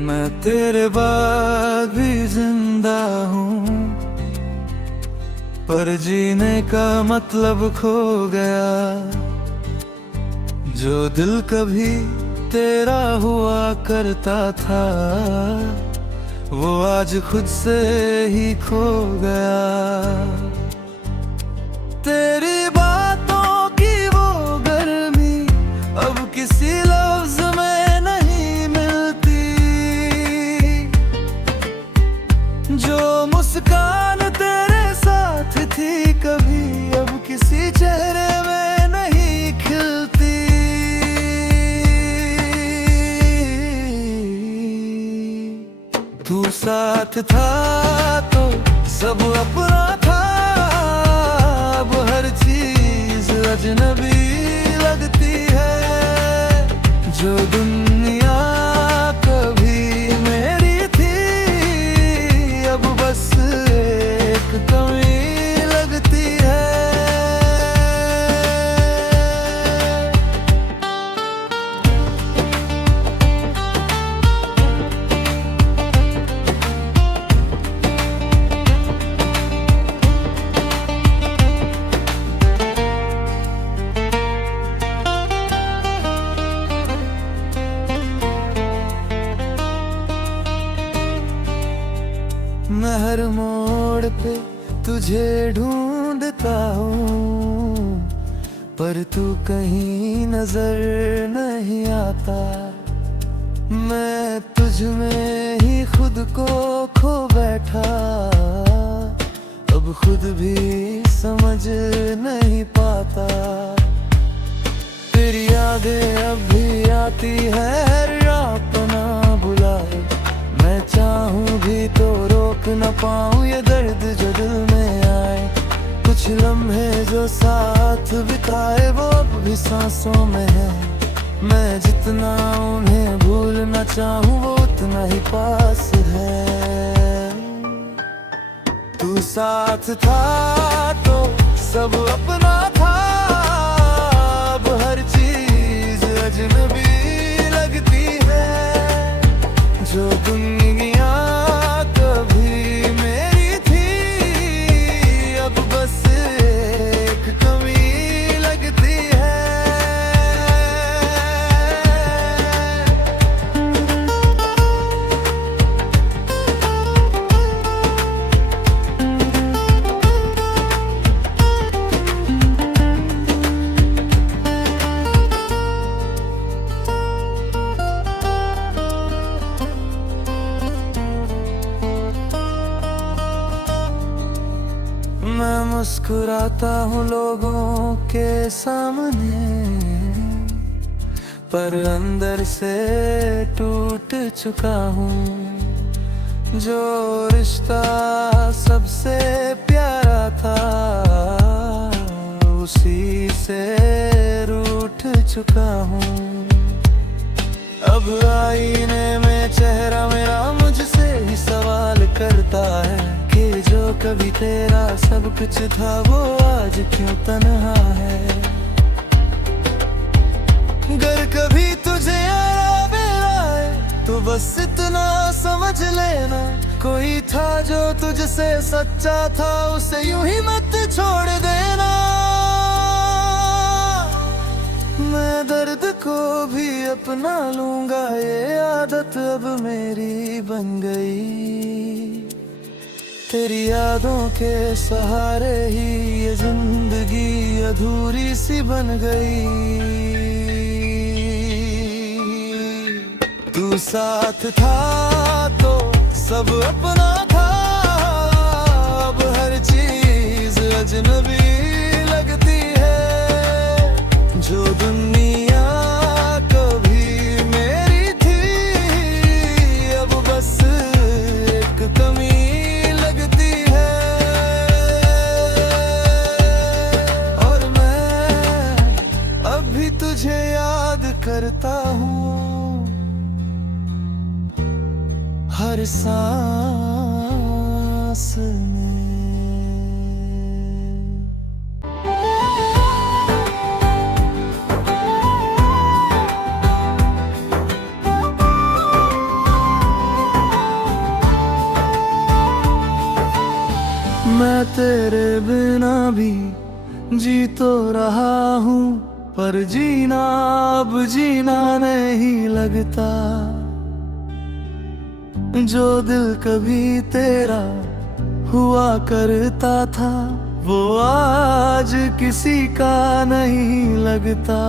मैं तेरे बाद भी जिंदा हूँ, पर जीने का मतलब खो गया। जो दिल कभी तेरा हुआ करता था, वो आज खुद से ही खो गया। तेरी बातों की वो गर्मी अब किसी लफ्ज में नहीं मिलती। जो मुस्कान तेरे साथ थी कभी, अब किसी चेहरे में नहीं खिलती। तू साथ था तो सब अपना था, अब हर चीज अजनबी लगती है। जो दुनिया कभी मेरी थी, अब बस एक कमी लगती है। मैं हर मोड़ पे तुझे ढूंढता हूँ, पर तू कहीं नजर नहीं आता। मैं तुझ में ही खुद को खो बैठा, अब खुद भी समझ नहीं पाता। तेरी यादें अब भी आती है हर अपना बुलाए। मैं चाहूँ भी तो रोक न पाऊँ ये दर्द जो दिल में आए। कुछ लम्हे जो साथ बिताए वो अब भी सांसों में है। मैं जितना उन्हें भूलना चाहूँ वो उतना ही पास है। तू साथ था तो सब अपना था, अब हर चीज अजनबी लगती है। जो दुनिया कभी मेरी थी, अब बस एक कमी लगती है। मैं मुस्कुराता हूँ लोगों के सामने, पर अंदर से टूट चुका हूँ। जो रिश्ता सबसे प्यारा था, उसी से रूठ चुका हूँ। अब आईने में चेहरा मेरा मुझसे ही सवाल करता है कि जो कभी तेरा सब कुछ था वो आज क्यों तन्हा है। अगर कभी तुझे याद आए तो बस इतना समझ लेना, कोई था जो तुझसे सच्चा था, उसे यूं ही मत छोड़ देना। मैं दर्द को भी अपना लूंगा, ये आदत अब मेरी बन गई। तेरी यादों के सहारे ही ये जिंदगी अधूरी सी बन गई। तू साथ था तो सब अपना था, अब हर चीज अजनबी लगती है। जो दुनिया कभी मेरी थी, अब बस एक कमी लगती है। और मैं अब भी तुझे याद करता हूँ हर सांस में। भी जी तो रहा हूँ, पर जीना अब जीना नहीं लगता। जो दिल कभी तेरा हुआ करता था, वो आज किसी का नहीं लगता।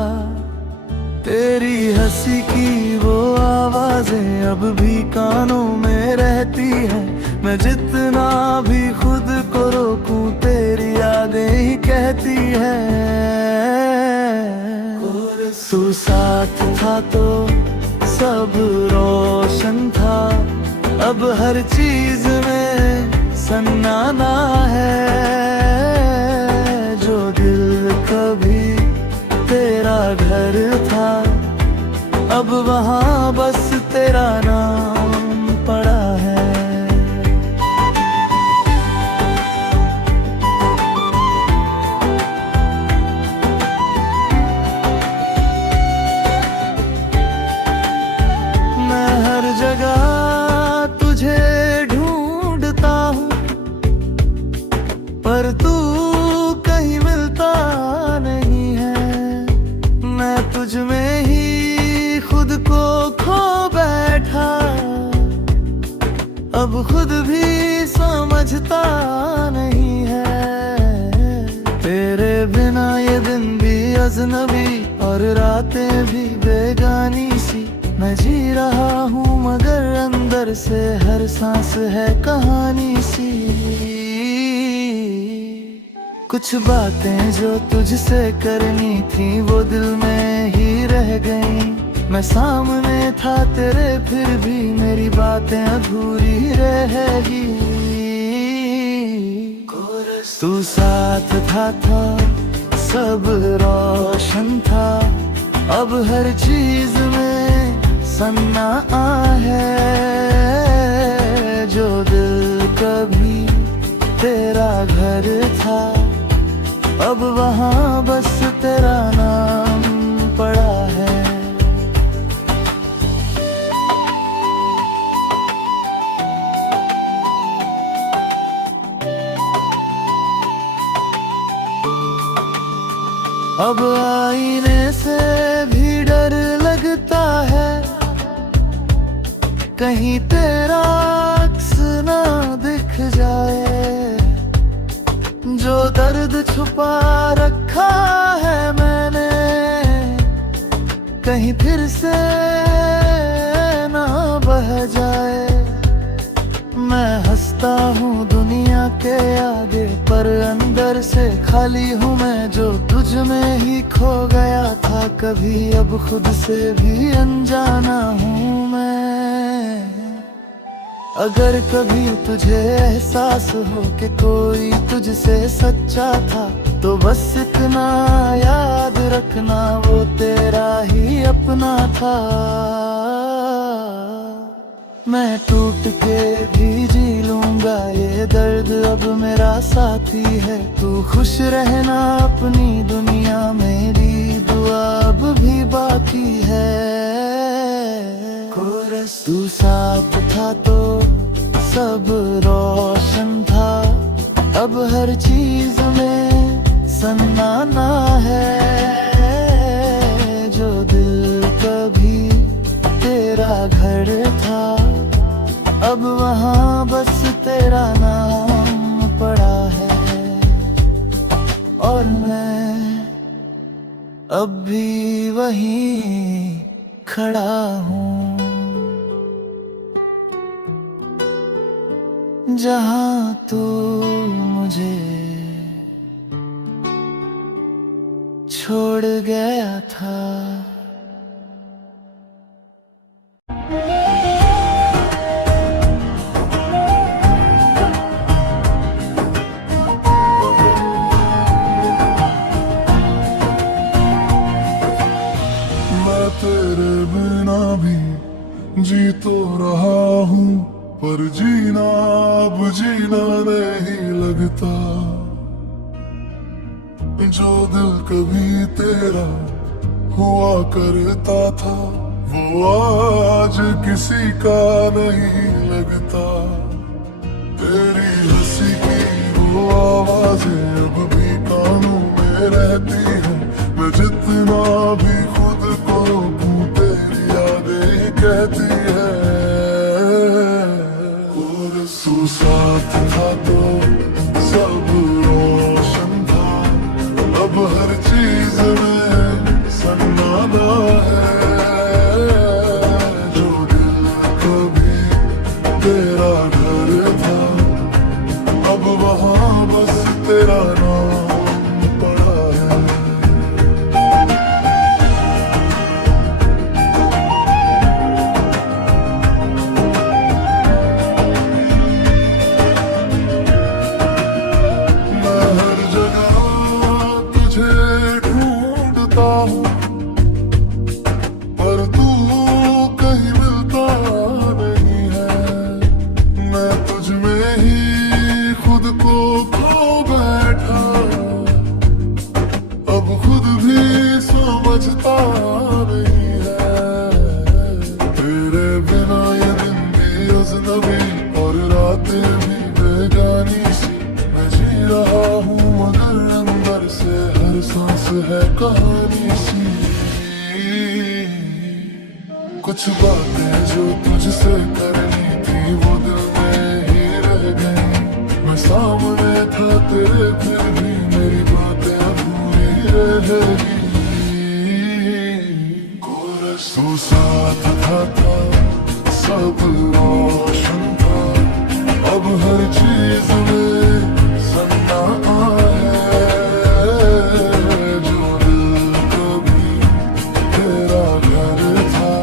तेरी हंसी की वो आवाजें अब भी कानों में रहती है। मैं जितना भी खुद को रोकूं, तेरी यादें ही कहती है। तू साथ था तो सब रोशन था, अब हर चीज में सन्नाटा है। जो दिल कभी तेरा घर था, अब वहाँ बस तेरा नाम पड़ा है। मैं हर जगह तुझे ढूंढता हूँ, पर तू कहीं मिलता नहीं है। मैं तुझ में ही खुद को खो बैठा, अब खुद भी समझता नहीं है। तेरे बिना ये दिन भी अजनबी और रातें भी बेगानी सी। मैं जी रहा हूँ मगर अंदर से हर सांस है कहानी सी। कुछ बातें जो तुझसे करनी थी, वो दिल में ही रह गईं। मैं सामने था तेरे, फिर भी मेरी बातें अधूरी रहेगी। तू साथ था सब रोशन था, अब हर चीज में सन्नाटा है। जो दिल कभी तेरा घर था, अब वहाँ बस तेरा नाम पड़ा है। अब आईने से भी डर लगता है, कहीं तेरा अक्स ना दिख जाए। जो दर्द छुपा रखा है मैंने, कहीं फिर से ना बह जाए। मैं हंसता हूँ दुनिया के आगे, पर अंदर से खाली हूँ मैं। जो तुझ में ही खो गया था कभी, अब खुद से भी अनजाना हूँ मैं। अगर कभी तुझे एहसास हो कि कोई तुझसे सच्चा था, तो बस इतना याद रखना, वो तेरा ही अपना था। मैं टूट के भी जी लूंगा, ये दर्द अब मेरा साथी है। तू खुश रहना अपनी दुनिया, मेरी दुआ अब भी बाकी है। तू साथ था तो सब रोशन था, अब हर चीज में सन्नाटा है। जो दिल कभी तेरा घर था, अब वहाँ बस तेरा नाम पड़ा है। और मैं अब भी वहीं खड़ा हूँ, जहाँ तू मुझे छोड़ गया था। मैं तेरे बिना भी जी तो रहा हूँ, पर जीना अब जीना नहीं लगता। जो दिल कभी तेरा हुआ करता था, वो आज किसी का नहीं लगता। तेरी हंसी की वो आवाजें अब भी रहती है। मैं जितना भी खुद को रोकूं तेरी यादें कहती है। और सू साथ था तो सब रोशन था, अब हर चीज में सन्नाटा है। जो दिल कभी तेरा घर था, अब वहाँ बस तेरा नाम पड़ा है। मैं हर जगह तुझे ढूंढता हूँ, पर तू कहीं मिलता नहीं है। मैं तुझ में ही खुद को खो बैठा, अब खुद भी समझता नहीं है। तेरे बिना ये दिन भी अजनबी और रातें भी बेगानी सी। मैं जी रहा हूँ मगर अंदर से हर सांस है कहानी सी। कुछ बातें जो तुझसे करनी थी वो दिल में ही रह गई। मैं सामने था तेरे फिर भी मेरी बातें अधूरी रह गई। कोरस तो साथ था सब रोशन था, अब हर चीज में सन्नाटा है। जो दिल कभी तेरा घर था,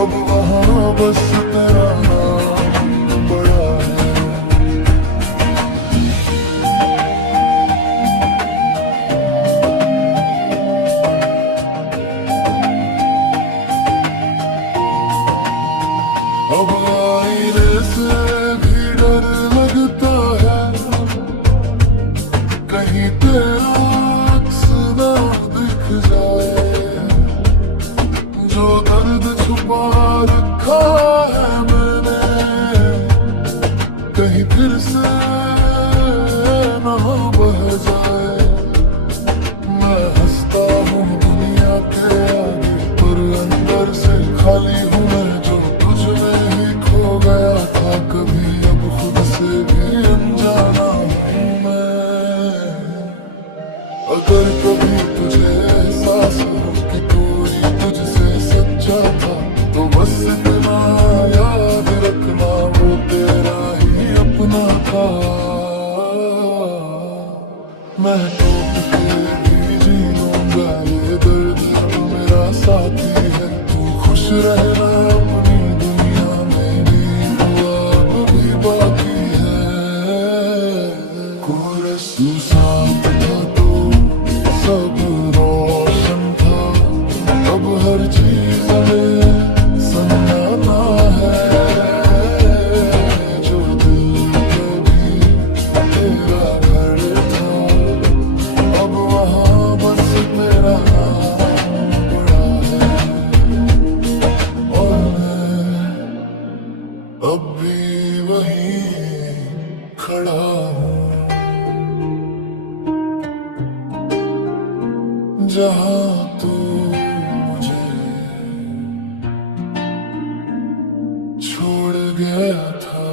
अब वहाँ बस तेरा नाम बड़ा है। अब आईने से भी डर लगता है, कहीं तेरा अक्स ना दिख जाए। जो दर्द छुपा रखा है मैंने, कहीं फिर से ना बह जाए। मैं हंसता हूँ दुनिया के आगे, पर अंदर से खाली हूँ मैं। जो तुझ में ही खो गया था कभी, अब खुद से भी अनजाना हूँ मैं। अगर कभी तुझे एहसास हो कि कोई तुझसे सच्चा था, तो बस इतना याद रखना वो तेरा ही अपना था। मैं टूट के भी जी लूंगा, ये दर्द तो मेरा साथी है। तू खुश रहना अपनी दुनिया, मेरी दुआ अभी बाकी है। कोरस तू साथ था तो सब रोशन था, अब हर चीज में सन्नाटा है। जो दिल कभी तेरा घर था, अब वहाँ बस तेरा नाम पड़ा है। और मैं अब भी वहीं खड़ा हूँ, जहाँ तू मुझे छोड़ गया था।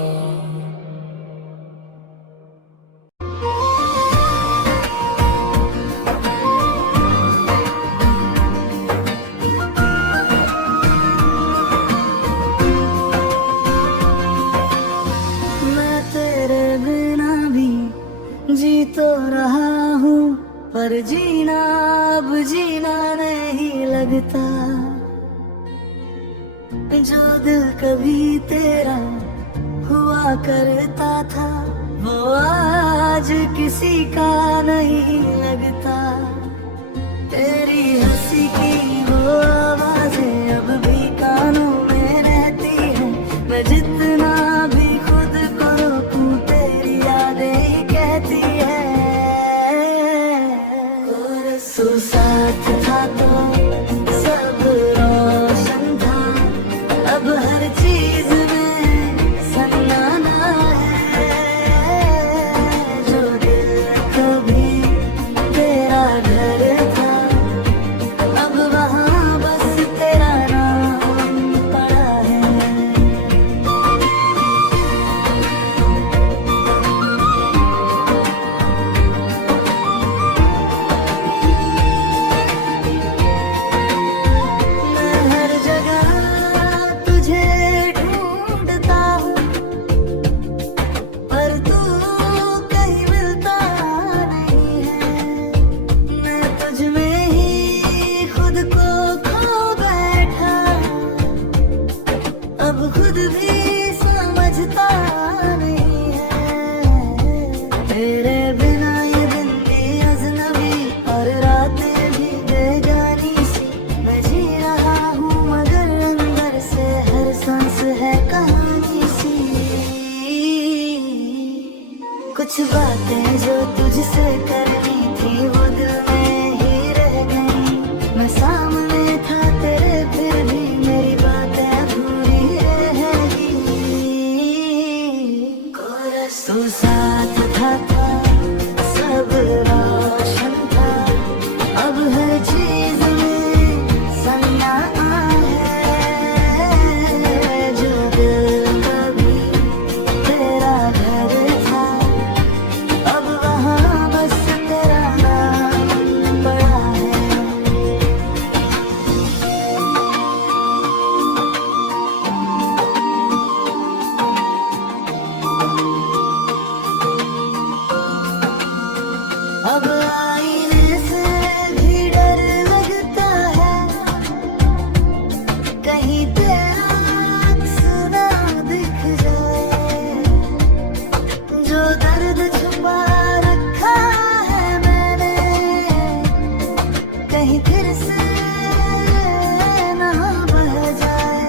मैं तेरे बिना भी जी तो रहा हूँ, पर जीना अब जीना नहीं लगता। जो दिल कभी तेरा हुआ करता था, वो आज किसी का नहीं लगता। तेरी हंसी की वो आवाजें अब भी कानों में रहती हैं। मैं जितना भी खुद को रोकूं तेरी यादें कहती है। और सू साथ था तो सब रोशन था, अब हर चीज में सन्नाटा है। जो दिल कभी तेरा खुद भी समझता नहीं है। तेरे बिना ये दिन भी अजनबी और रातें भी बेगानी सी। मैं जी रहा हूँ मगर अंदर से हर सांस है कहानी सी। कुछ बातें जो तुझसे करनी थी वो दिल में ही रह गई। मैं सामने था तेरे फिर भी मेरी बातें अधूरी रह गई। कोरस तू साथ था सब रोशन था। अब हर चीज में सन्नाटा है। जो दिल कभी तेरा घर था अब वहाँ बस तेरा नाम पड़ा है। अब आईने से भी डर लगता है। कहीं तेरा अक्स ना दिख जाए। जो दर्द छुपा रखा है मैंने कहीं फिर से ना बह जाए।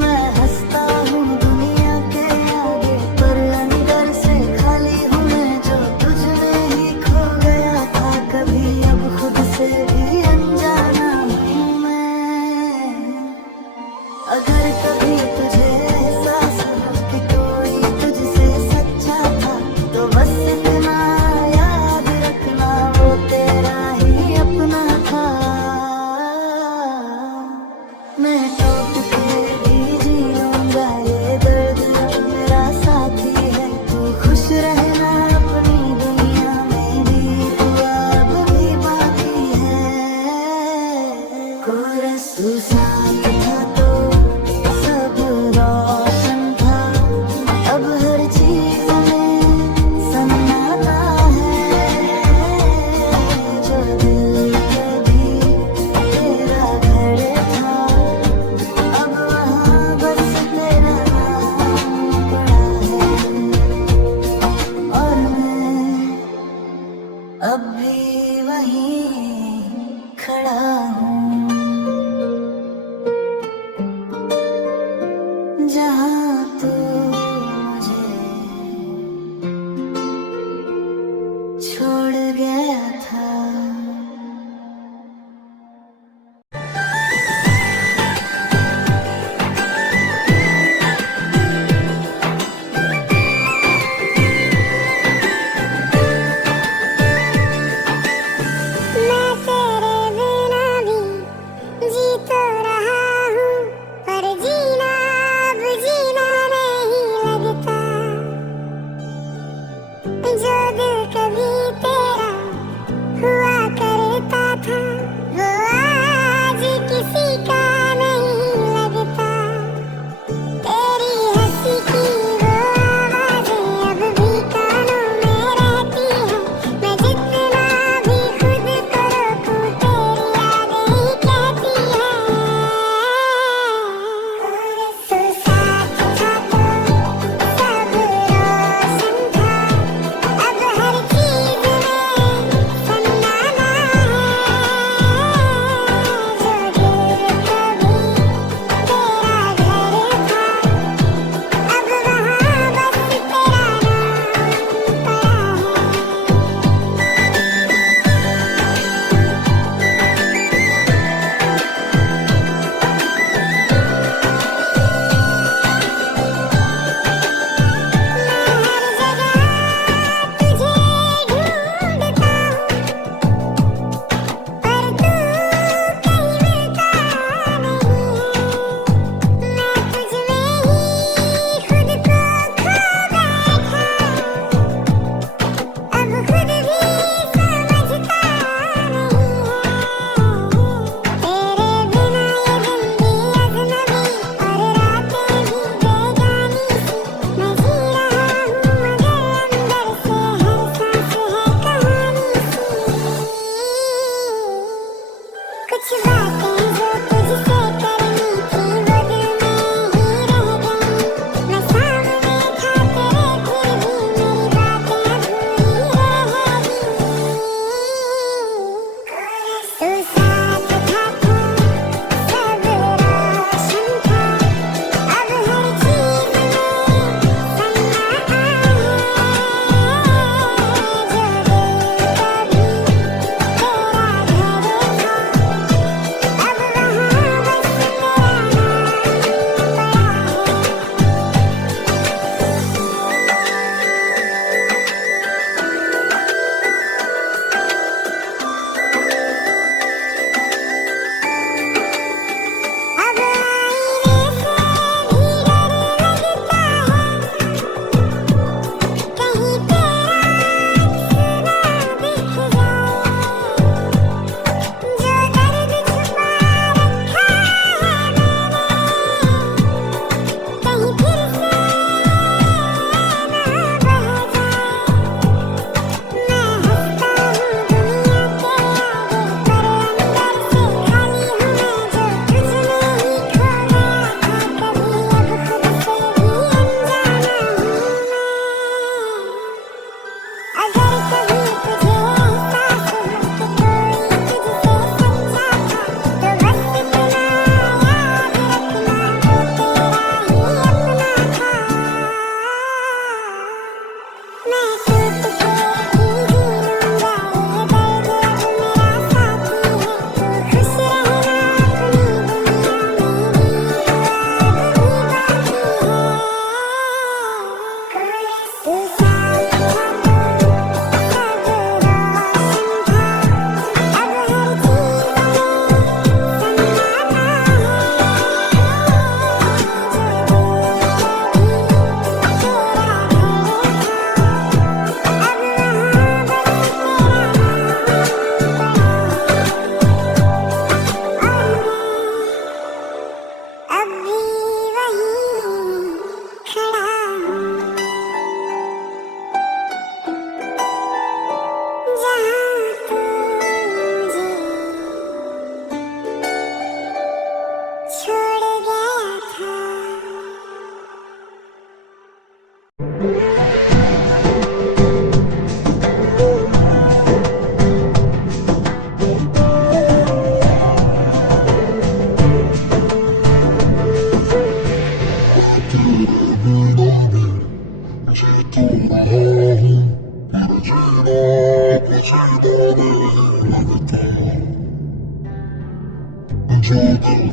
मैं हंसता हूँ दुनिया के आगे पर अंदर से खाली हूँ मैं। जो तुझ में ही खो गया था कभी अब खुद से भी अनजाना हूँ मैं। अगर कभी तुझे एहसास हो कि कोई तुझसे सच्चा था तो बस इतना याद रखना वो तेरा ही अपना था। मैं टूट के भी जी लूंगा ये दर्द मेरा साथी है। तू खुश रहना अपनी दुनिया मेरी दुआ अपनी बाकी है। कोरस तू साथ था तो सब रोशन था। अब हर चीज में सन्नाटा है। जो दिल कभी तेरा घर था अब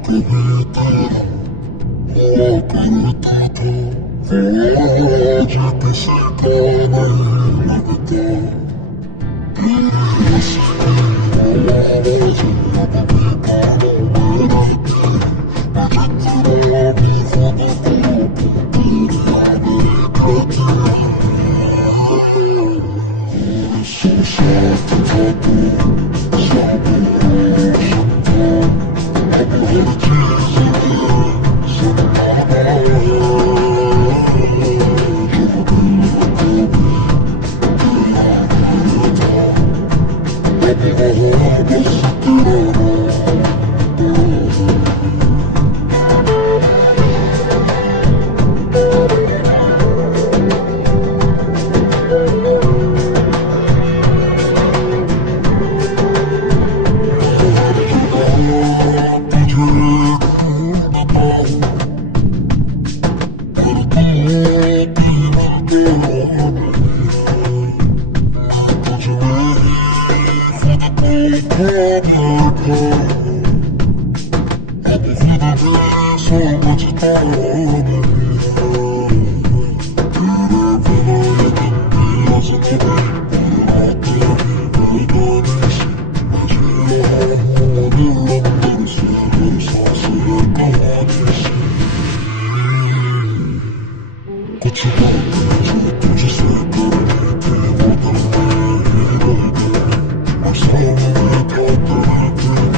कभी तेरा हुआ करता था, वो आज किसी का नहीं लगता। तेरी हंसी आवाज़ अब भी कानों में रहती है, मुझे तेरा भी खुद को तेरी यादें कहती हैं। सो साथ था तू, सब रोशन था, अब हर चीज़ तेरे सनमाना है। जब दिल को भी तेरा दिल था, अब वहाँ बस तेरा कुछ बातें जो तुझसे करनी थी वो दिल में ही रह गई। अब सामने था तेरे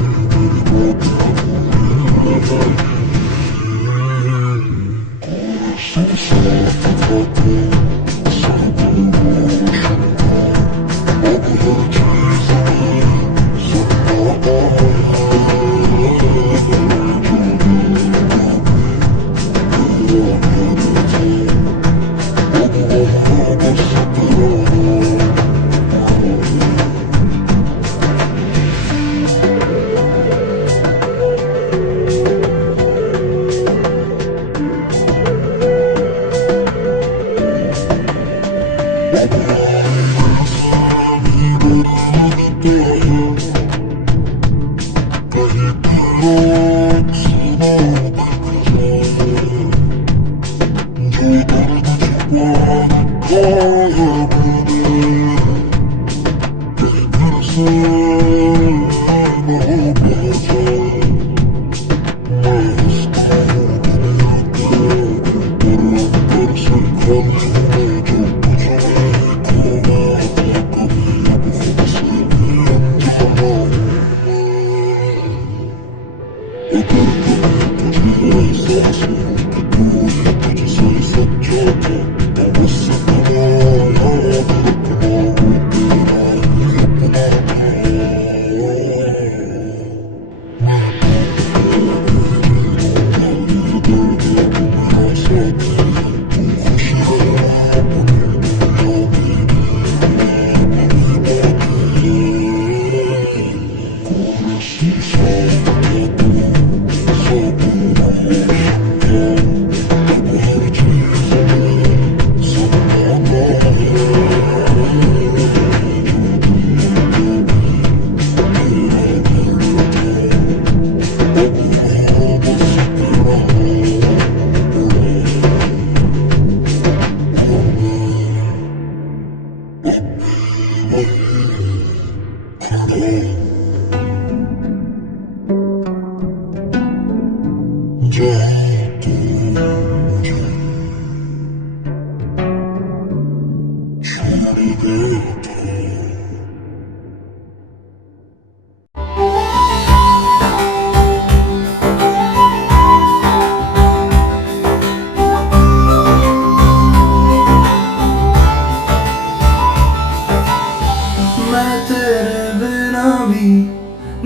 प्रेमी, मेरी बातें अधूरी रह गई। सो साथ था तू, सब रोशन था, अब हर चीज़ में सन्नाटा है। जो दिल को भी तेरा दिल था, अब वहाँ बस तेरा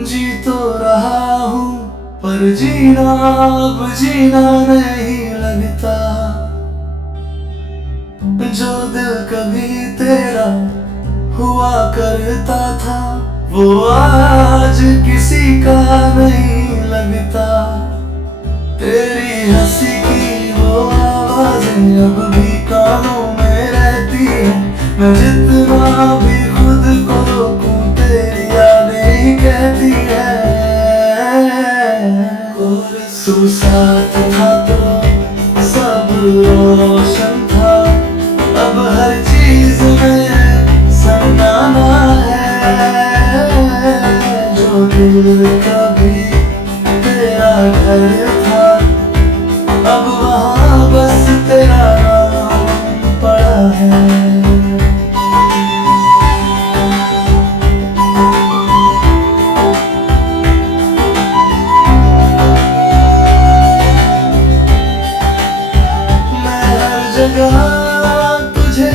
जी तो रहा हूँ पर जीना अब जीना नहीं लगता। जो दिल कभी तेरा हुआ करता था वो आज किसी का नहीं लगता। तेरी हंसी की वो आवाज़ें अब भी कानों में रहती है। मैं जितना भी खुद को रोकूं तेरी यादें ही कहती है। तू साथ था तो सब रोशन था, अब हर चीज में सनाना है। जो दिल कभी तेरा घर था, अब वहाँ बस तेरा नाम पड़ा है। जगह तुझे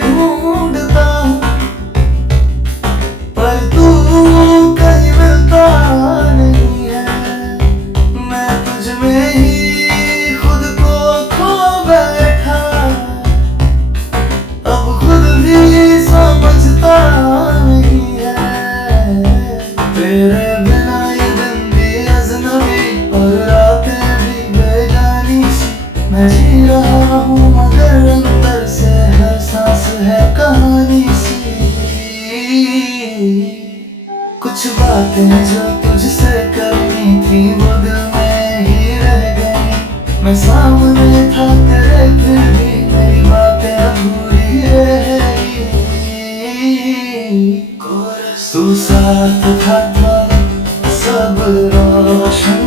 ढूंढता हूँ, पर तू कहीं मिलता नहीं है। मैं तुझ में ही खुद को खो बैठा, अब खुद भी समझता नहीं है। तेरे बिना ये दिन भी अजनबी और रातें भी बेजानी सी, मैं जी रहा हूँ मगर अंदर से हर सांस है कहानी सी। कुछ बातें जो तुझसे करनी थी वो दिल में ही रह गई। मैं सामने था तेरे फिर भी मेरी बातें अधूरी रह गई। तू साथ था सब रोशन